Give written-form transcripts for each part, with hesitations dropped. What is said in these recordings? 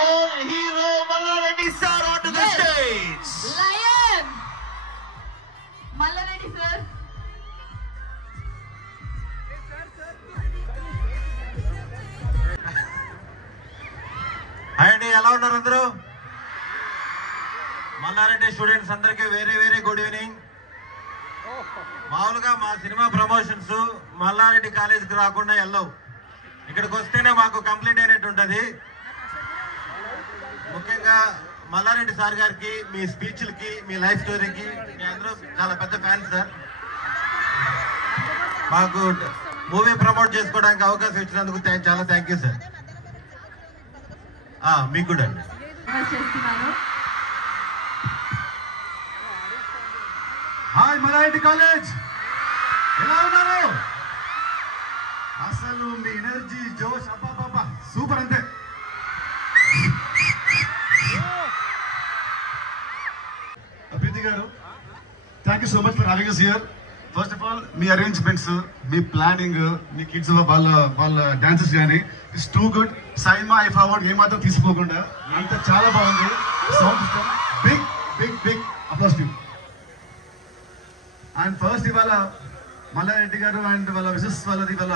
own hero Mallareddy sir onto the stage. Lion Mallareddy sir. Hi అండి, ఎలా ఉన్నారు అందరూ? మల్లారెడ్డి స్టూడెంట్స్ అందరికీ వెరీ గుడ్ ఈవినింగ్. మామూలుగా మా సినిమా ప్రమోషన్స్ మల్లారెడ్డి కాలేజీకి రాకుండా వెళ్ళవు. ఇక్కడికి వస్తేనే మాకు కంప్లీట్ అయినట్టు ఉంటుంది. ముఖ్యంగా మల్లారెడ్డి సార్ గారికి, మీ స్పీచ్లకి, మీ లైఫ్ స్టోరీకి మీ అందరూ చాలా పెద్ద ఫ్యాన్స్ సార్. మాకు మూవీ ప్రమోట్ చేసుకోవడానికి అవకాశం ఇచ్చినందుకు చాలా థ్యాంక్ యూ సార్. మీకు కూడా అండి. హాయ్ మల్లారెడ్డి కాలేజ్, ఎలా ఉన్నారు? అసలు మీ ఎనర్జీ, జోష్, అబ్బా సూపర్. అంతే ప్రీతి గారు, thank you so much for having us here. First of all మీ అరేంజ్మెంట్స్, మీ ప్లానింగ్, మీ కిడ్స్ వాళ్ళ డాన్సెస్ కానీ it's too good. SIIMA I forward ఏమాత్రం తీసుకోకుండా అంత చాలా బాగుంది. Sound system big applause to you. And first ఇవాళ మల్లారెడ్డి గారు అండ్ వాళ్ళ మిసెస్ వాళ్ళది వాళ్ళ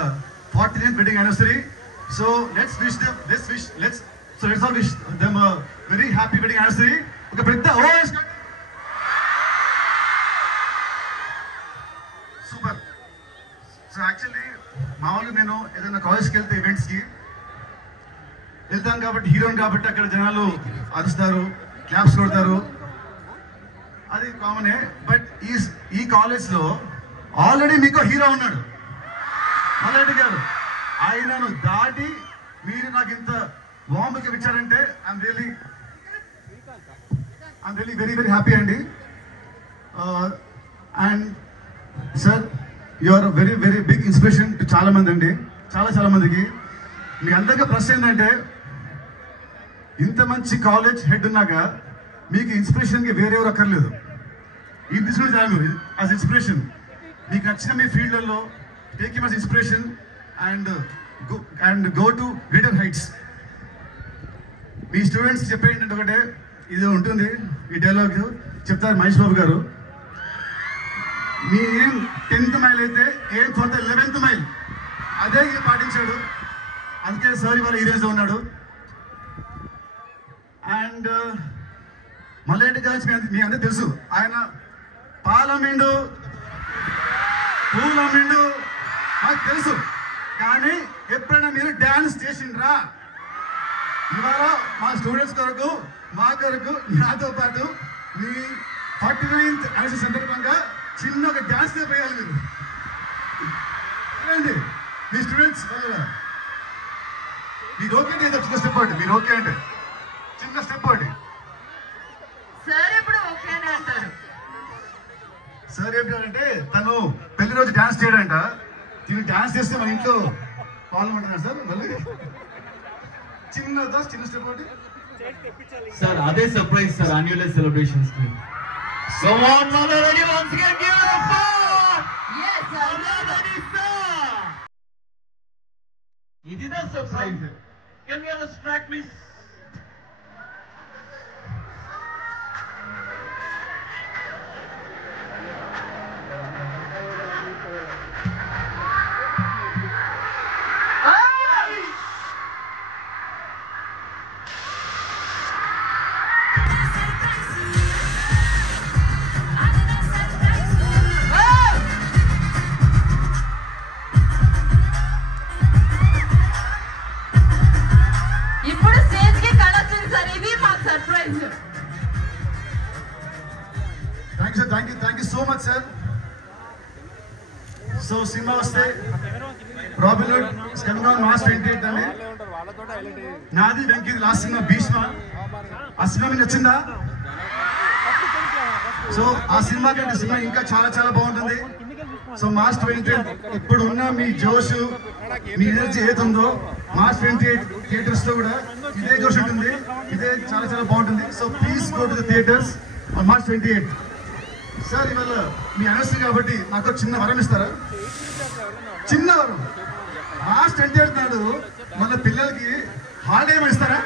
49th wedding anniversary. So let's all wish them very happy wedding anniversary. ఒక పెద్ద సూపర్. సో యాక్చువల్లీ మామూలుగా నేను ఏదైనా కాలేజ్కి వెళ్తే ఈవెంట్స్కి వెళ్తాను కాబట్టి, హీరోయిన్ కాబట్టి అక్కడ జనాలు అరుస్తారు, క్లాప్స్ కొడతారు, అది కామనే. బట్ ఈ కాలేజ్లో ఆల్రెడీ మీకు హీరో ఉన్నాడు మల్లారెడ్డి గారు. ఆయనను దాటి మీరు నాకు ఇంత వార్మ్గా ఇచ్చారంటే ఐఎమ్ రియలీ వెరీ హ్యాపీ అండి. And sir, you are very big inspiration to చాలా మంది అండి, చాలా మందికి. మీ అందరికీ ప్రశ్న ఏంటంటే, ఇంత మంచి కాలేజ్ హెడ్ ఉన్నాక మీకు ఇన్స్పిరేషన్కి వేరెవరు అక్కర్లేదు. ఈ తీసుకుని చాలు యాజ్ ఇన్స్పిరేషన్. మీకు నచ్చిన మీ ఫీల్డ్లలో take him as inspiration and go to greater heights. మీ స్టూడెంట్స్ చెప్పేంటంటే ఒకటే, ఇది ఉంటుంది, ఈ డైలాగ్ చెప్తారు మహేష్ బాబు గారు. మీ ఏం 10th మైల్ అయితే ఏం ఫర్ ద 11th మైల్, అదే పాటించాడు. అందుకే సార్ ఇవాళ ఈ రేంజ్లో ఉన్నాడు. అండ్ మల్లారెడ్డి గారు మీ అందరూ తెలుసు, ఆయన పాలమిండు పూలమిండు నాకు తెలుసు. కానీ ఎప్పుడైనా మీరు డ్యాన్స్ చేసిండ్రా? ఇవాళ మా స్టూడెంట్స్ కొరకు, మా కొరకు, నాతో పాటు మీ 49th యానివర్సరీ సందర్భంగా చిన్న ఒక డ్యాన్స్ వేయాలి మీరు. ఏంటి మీ స్టూడెంట్స్ మీరు ఓకే అంటే చిన్న స్టెప్ అండి, మీరు ఓకే అంటే చిన్న స్టెప్ అండి. సార్ ఎప్పుడు ఓకే అని అంటారు. సార్ ఏమిటంటే తను పెళ్లి రోజు డాన్స్ చేయడంట. తిని డాన్స్ చేస్తే మన ఇంట్లో పాల్గొంటున్నాడు సార్. మళ్ళీ చిన్న స్టెప్ ఒకటి సార్, అదే సర్ప్రైజ్ సార్ యాన్యువల్ సెలబ్రేషన్స్ కి. So on Mallareddy once again, give it up for Yes sir. Mallareddy sir. It is a surprise. Can we have a track please? ఇప్పుడు stage కి కలొచ్చింది sir, ఇది మా surprise. Thank you so much sir. So cinema వస్తే ప్రాబిలర్ coming on March 28 అండి. నాది Venky last cinema Bhishma. ఆ cinema మీకు నచ్చిందా? సో ఆ సినిమా కంటే సినిమా ఇంకా చాలా బాగుంటుంది. సో మార్చ్ 28 ఇప్పుడు ఉన్న మీ జోష్, మీ ఎనర్జీ ఏదుందో మార్చ్ 28 థియేటర్స్ లో కూడా ఇదే జోష్ ఉంటుంది, ఇదే చాలా బాగుంటుంది. So please go to the theatres on March 28. Sir ఇవాళ మీ అనవసరం కాబట్టి నాకు చిన్న వరం ఇస్తారా? చిన్న వరం. మార్చ్ 28 నాడు మన పిల్లలకి హాలిడే ఏమి ఇస్తారా?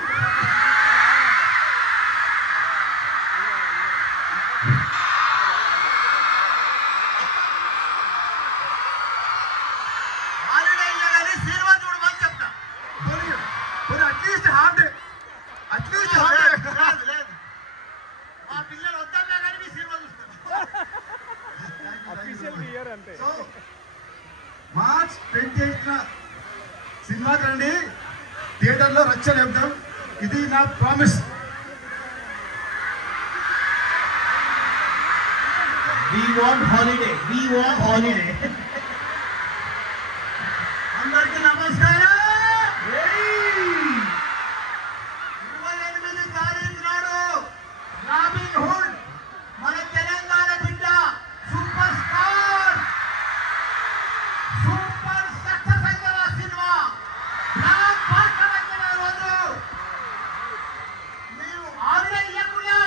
సో మార్చ్ 28న సినిమాకి రండి, థియేటర్లో రచ్చ చెప్తాం, ఇది నా promise. We want holiday. We want holiday. అందరికీ నమస్కారం. 28 తారీఖు నాడు రాబిన్ హుడ్ మన తెలంగాణ బిడ్డ సూపర్ స్టార్ సూపర్ సక్సెస్ అయిన సినిమా బ్లాక్ బస్టర్ అయిన రోజు మీరు ఆల్రెడీ ఇయ్యకుండా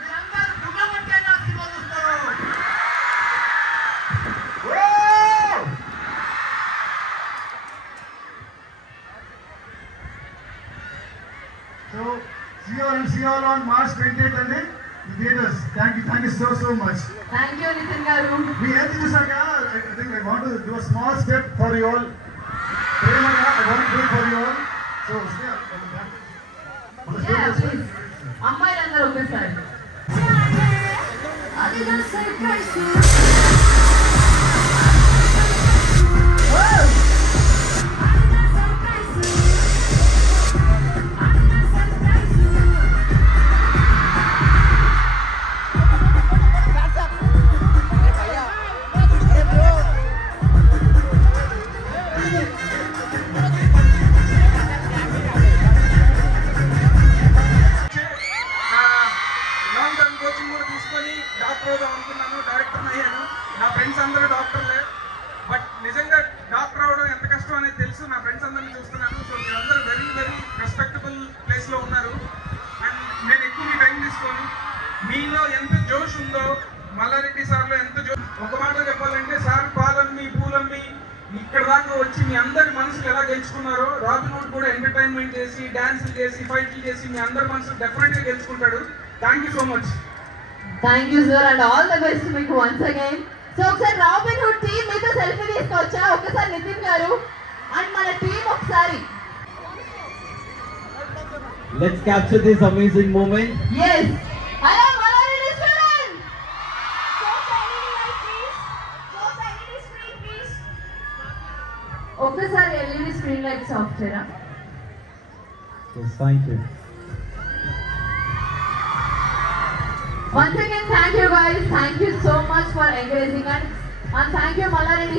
మీరందరూ దుమ్మగొట్టే నా సినిమా చూస్తారు. So see you all on March 28th and the theaters. Thank you so much. Thank you Nithin గారు. We have to do something. I think I want to do a small step for you all. Premaga, I want to do it for you all. So stay up. Please అమ్మాయిలందరూ ఒకేసారి. Long term coaching కూడా తీసుకొని doctor అవుదాం అనుకున్నాను, director అయ్యాను. నా friends అందరూ డాక్టర్లే, but నిజంగా డాక్టర్ అవడం ఎంత కష్టం అనేది తెలుసు. నా ఫ్రెండ్స్ అందరినీ చూస్తున్నాను. సో మీరందరూ వెరీ వెరీ రెస్పెక్టబుల్ ప్లేస్లో ఉన్నారు. అండ్ నేను ఎక్కువ మీ టైం తీసుకోను. మీలో ఎంత జోష్ ఉందో మల్లారెడ్డి సార్లో ఎంత జోష్. ఒక మాట చెప్పాలంటే సార్ పాలమ్మి పూలమ్మి ఇక్కడ దాకా వచ్చి మీ అందరి మనసులు ఎలా గెలుచుకున్నారో, రాబిన్ హుడ్ కూడా ఎంటర్టైన్మెంట్ చేసి డాన్సులు చేసి ఫైట్లు చేసి మీ అందరి మనసులు డెఫినెట్గా గెలుచుకుంటాడు. Thank you so much. Thank you sir and all the best మీకు వన్స్ అగైన్. సో ఒకసారి రాబిన్ హుడ్ టీమ్ మీతో సెల్ఫీ తీసుకోవచ్చా? ఒకసారి నితిన్ గారు అండ్ మన టీమ్ ఒకసారి. Let's capture this amazing moment. yes hello Mallareddy student. ఒకసారి ఎల్ఈడి స్క్రీన్ లైట్స్ ఆఫ్ చేయరా? Yes, thank you. Once again, thank you guys. Thank you so much for encouraging us. And thank you Mallareddy